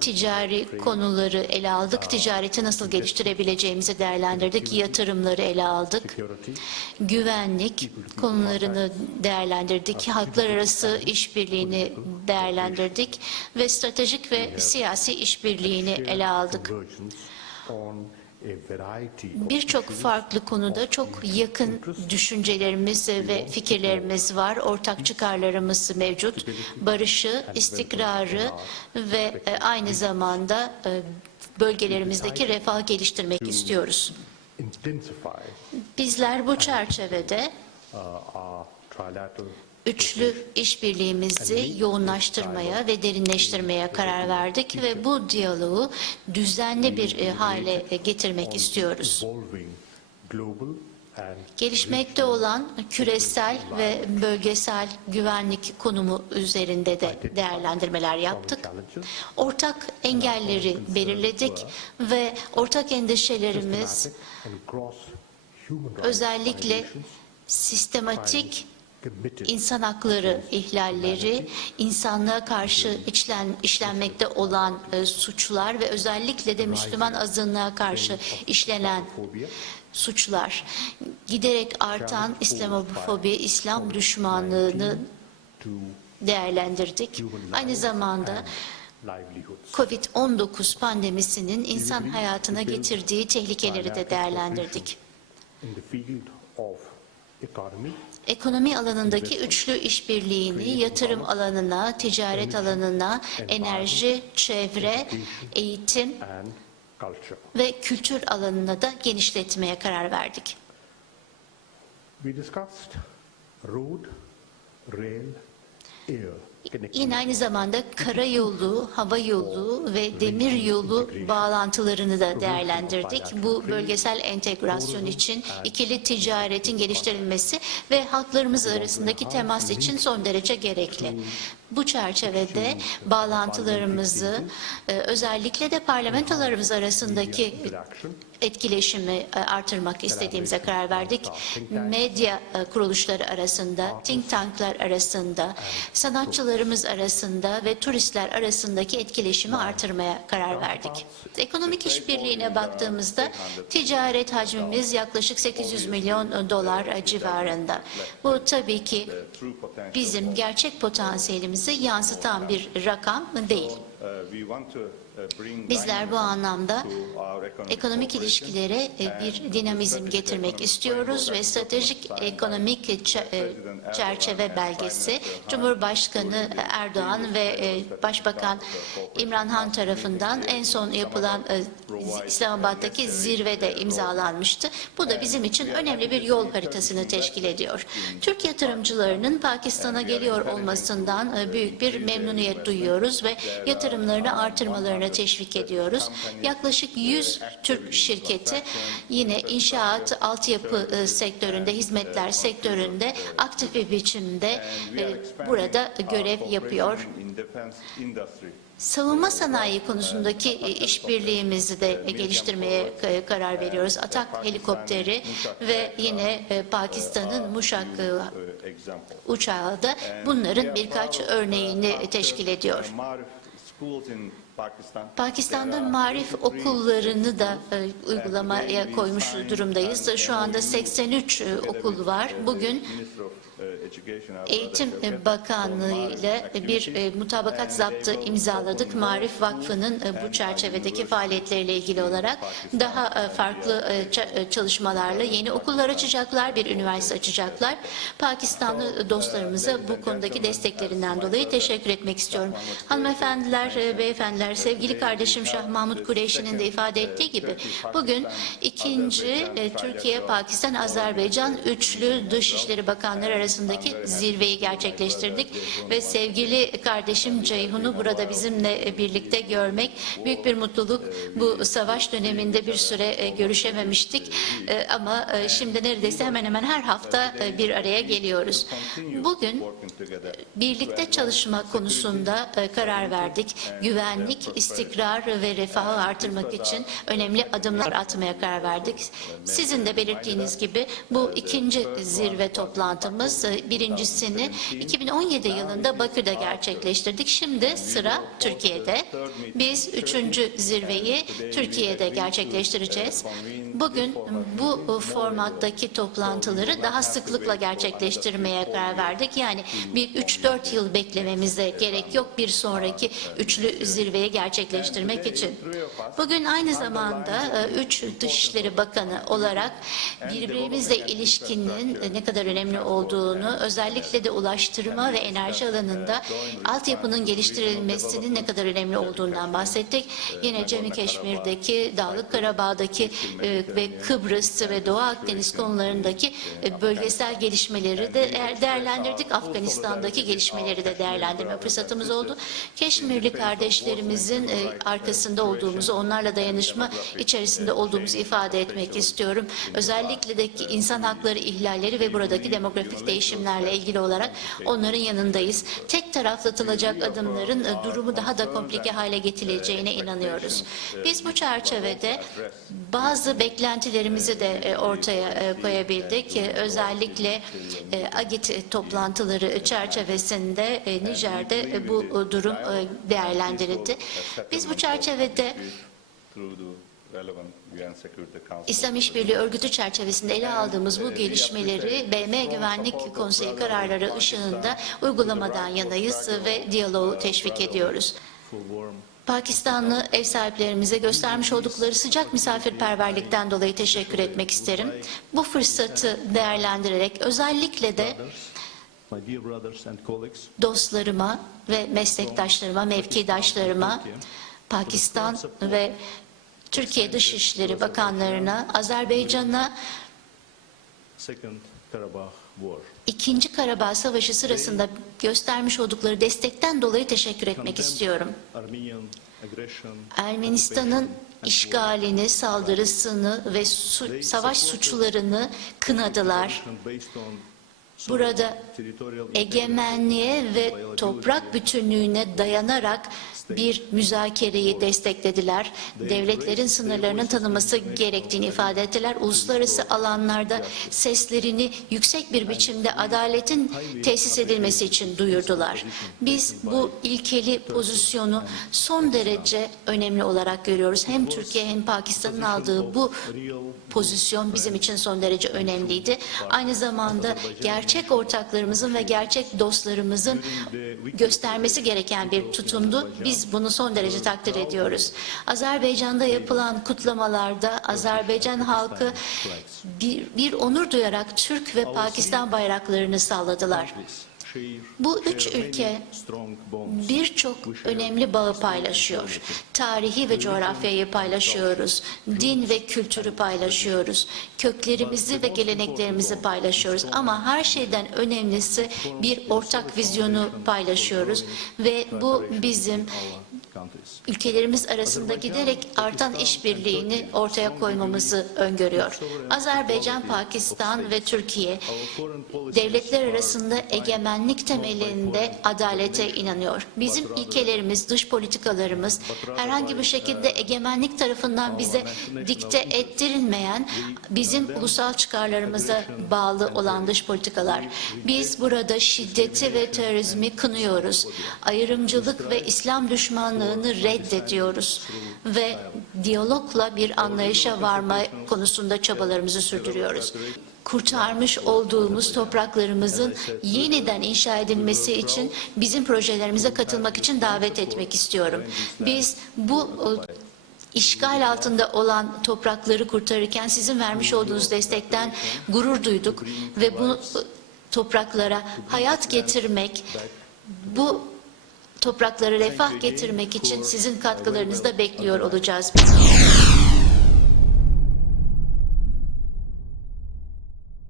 ticari konuları ele aldık. Ticareti nasıl geliştirebileceğimizi değerlendirdik. Yatırımları ele aldık. Güvenlik konularını değerlendirdik. Halklar arası işbirliğini değerlendirdik ve stratejik ve siyasi işbirliğini ele aldık. Birçok farklı konuda çok yakın düşüncelerimiz ve fikirlerimiz var. Ortak çıkarlarımız mevcut. Barışı, istikrarı ve e, aynı zamanda e, bölgelerimizdeki refahı geliştirmek istiyoruz. Bizler bu çerçevede uh, üçlü işbirliğimizi yoğunlaştırmaya ve derinleştirmeye karar verdik ve bu diyaloğu düzenli bir e, hale e, getirmek istiyoruz. Gelişmekte olan küresel ve bölgesel güvenlik konumu üzerinde de değerlendirmeler yaptık. Ortak engelleri belirledik ve ortak endişelerimiz özellikle sistematik insan hakları ihlalleri, insanlığa karşı içlen, işlenmekte olan e, suçlar ve özellikle de Müslüman azınlığa karşı işlenen suçlar, giderek artan İslamofobi, İslam düşmanlığını değerlendirdik. Aynı zamanda livelihoods. Covid-19 pandemisinin insan hayatına getirdiği tehlikeleri de değerlendirdik. Ekonomi alanındaki üçlü işbirliğini yatırım alanına, ticaret alanına, enerji, çevre, eğitim ve kültür alanına da genişletmeye karar verdik. We discussed road, rail, air. Yine aynı zamanda karayolu, hava yolu ve demir yolu bağlantılarını da değerlendirdik. Bu bölgesel entegrasyon için ikili ticaretin geliştirilmesi ve halklarımız arasındaki temas için son derece gerekli. Bu çerçevede bağlantılarımızı e, özellikle de parlamentolarımız arasındaki etkileşimi e, artırmak istediğimize karar verdik. Medya e, kuruluşları arasında, think tanklar arasında, sanatçılarımız arasında ve turistler arasındaki etkileşimi artırmaya karar verdik. Ekonomik işbirliğine baktığımızda ticaret hacmimiz yaklaşık 800 milyon dolar civarında. Bu tabii ki bizim gerçek potansiyelimizi yansıtan bir rakam değil. Bizler bu anlamda ekonomik ilişkilere e, bir dinamizm getirmek istiyoruz ve stratejik ekonomik e, çerçeve belgesi Cumhurbaşkanı Erdoğan ve e, Başbakan İmran Han tarafından en son yapılan İslamabad'daki zirvede imzalanmıştı. Bu da bizim için önemli bir yol haritasını teşkil ediyor. Türk yatırımcılarının Pakistan'a geliyor olmasından büyük bir memnuniyet duyuyoruz ve yatırımlarını artırmalarına teşvik ediyoruz. Yaklaşık 100 Türk şirketi yine inşaat, altyapı e, sektöründe, hizmetler sektöründe aktif bir biçimde e, burada görev yapıyor. Savunma sanayi konusundaki işbirliğimizi de geliştirmeye karar veriyoruz. Atak helikopteri ve yine e, Pakistan'ın Muşak uçağı da bunların birkaç örneğini teşkil ediyor. Pakistan'da marif okullarını da e, uygulamaya koymuş durumdayız. Şu anda 83 e, okul var. Bugün Eğitim Bakanlığı ile bir e, mutabakat zaptı imzaladık. Marif Vakfı'nın e, bu çerçevedeki faaliyetleriyle ilgili olarak daha e, farklı ça- çalışmalarla yeni okullar açacaklar, bir üniversite açacaklar. Pakistanlı dostlarımıza bu konudaki desteklerinden dolayı teşekkür etmek istiyorum. Hanımefendiler, beyefendiler, sevgili kardeşim Şah Mahmut Kureyşi'nin de ifade ettiği gibi bugün ikinci Türkiye, Pakistan, Azerbaycan üçlü Dışişleri Bakanları arasındaki zirveyi gerçekleştirdik ve sevgili kardeşim Ceyhun'u burada bizimle birlikte görmek büyük bir mutluluk. Bu savaş döneminde bir süre e, görüşememiştik E, ama e, şimdi neredeyse hemen hemen her hafta e, bir araya geliyoruz. Bugün birlikte çalışma konusunda e, karar verdik. Güvenlik, istikrar ve refahı artırmak için önemli adımlar atmaya karar verdik. Sizin de belirttiğiniz gibi bu ikinci zirve toplantımız e, birincisini 2017 yılında Bakü'de gerçekleştirdik. Şimdi sıra Türkiye'de. Biz üçüncü zirveyi Türkiye'de gerçekleştireceğiz. Bugün bu formattaki toplantıları daha sıklıkla gerçekleştirmeye karar verdik. Yani bir 3-4 yıl beklememize gerek yok bir sonraki üçlü zirveyi gerçekleştirmek için. Bugün aynı zamanda e, üç Dışişleri Bakanı olarak birbirimizle ilişkinin ne kadar önemli olduğunu, özellikle de ulaştırma ve enerji alanında altyapının geliştirilmesinin ne kadar önemli olduğundan bahsettik. Yine Cemil Keşmir'deki, Dağlık Karabağ'daki e, ve Kıbrıs ve Doğu Akdeniz konularındaki e, bölgesel gelişmeleri de değer- değerlendirdik. Afganistan'daki gelişmeleri de değerlendirme fırsatımız oldu. Keşmirli kardeşlerimizin e, arkasında olduğumuzu, onlarla dayanışma içerisinde olduğumuzu ifade etmek istiyorum. Özellikle de insan hakları ihlalleri ve buradaki demografik değişimlerle ilgili olarak onların yanındayız. Tek taraflatılacak adımların e, durumu daha da komplike hale getireceğine inanıyoruz. Biz bu çerçevede bazı beklentilerimizi de e, ortaya e, koyabildik. E, Özellikle AGİT toplantıları çerçevesinde Nijer'de bu durum değerlendirildi. Biz bu çerçevede. İslam İşbirliği Örgütü çerçevesinde ele aldığımız bu gelişmeleri BM Güvenlik Konseyi kararları ışığında uygulamadan yanayız ve diyaloğu teşvik ediyoruz. Pakistanlı ev sahiplerimize göstermiş oldukları sıcak misafirperverlikten dolayı teşekkür etmek isterim. Bu fırsatı değerlendirerek özellikle de dostlarıma ve meslektaşlarıma, mevkidaşlarıma, Pakistan ve Türkiye Dışişleri Bakanlarına, Azerbaycan'a Second Karabakh War. İkinci Karabağ Savaşı sırasında göstermiş oldukları destekten dolayı teşekkür etmek istiyorum. Ermenistan'ın işgalini, saldırısını ve su- savaş suçlarını kınadılar. Burada egemenliğe ve toprak bütünlüğüne dayanarak bir müzakereyi desteklediler. Devletlerin sınırlarının tanınması gerektiğini ifade ettiler. Uluslararası alanlarda seslerini yüksek bir biçimde adaletin tesis edilmesi için duyurdular. Biz bu ilkeli pozisyonu son derece önemli olarak görüyoruz. Hem Türkiye hem Pakistan'ın aldığı bu pozisyon bizim için son derece önemliydi. Aynı zamanda gerçek ortaklarımızın ve gerçek dostlarımızın göstermesi gereken bir tutumdu. Biz bunu son derece takdir ediyoruz. Azerbaycan'da yapılan kutlamalarda Azerbaycan halkı bir, bir onur duyarak Türk ve Pakistan bayraklarını salladılar. Bu üç ülke birçok önemli bağı paylaşıyor. Tarihi ve coğrafyayı paylaşıyoruz. Din ve kültürü paylaşıyoruz. Köklerimizi ve geleneklerimizi paylaşıyoruz. Ama her şeyden önemlisi bir ortak vizyonu paylaşıyoruz. Ve bu bizim ülkelerimiz arasında giderek artan işbirliğini ortaya koymamızı öngörüyor. Azerbaycan, Pakistan ve Türkiye devletler arasında egemenlik temelinde adalete inanıyor. Bizim ilkelerimiz, dış politikalarımız herhangi bir şekilde egemenlik tarafından bize dikte ettirilmeyen, bizim ulusal çıkarlarımıza bağlı olan dış politikalar. Biz burada şiddeti ve terörizmi kınıyoruz. Ayrımcılık ve İslam düşmanlığını reddediyoruz ve diyalogla bir anlayışa varma konusunda çabalarımızı sürdürüyoruz. Kurtarmış olduğumuz topraklarımızın yeniden inşa edilmesi için bizim projelerimize katılmak için davet etmek istiyorum. Biz bu e, işgal altında olan toprakları kurtarırken sizin vermiş olduğunuz destekten gurur duyduk ve bu e, topraklara hayat getirmek, bu topraklara refah getirmek için sizin katkılarınızı da bekliyor olacağız.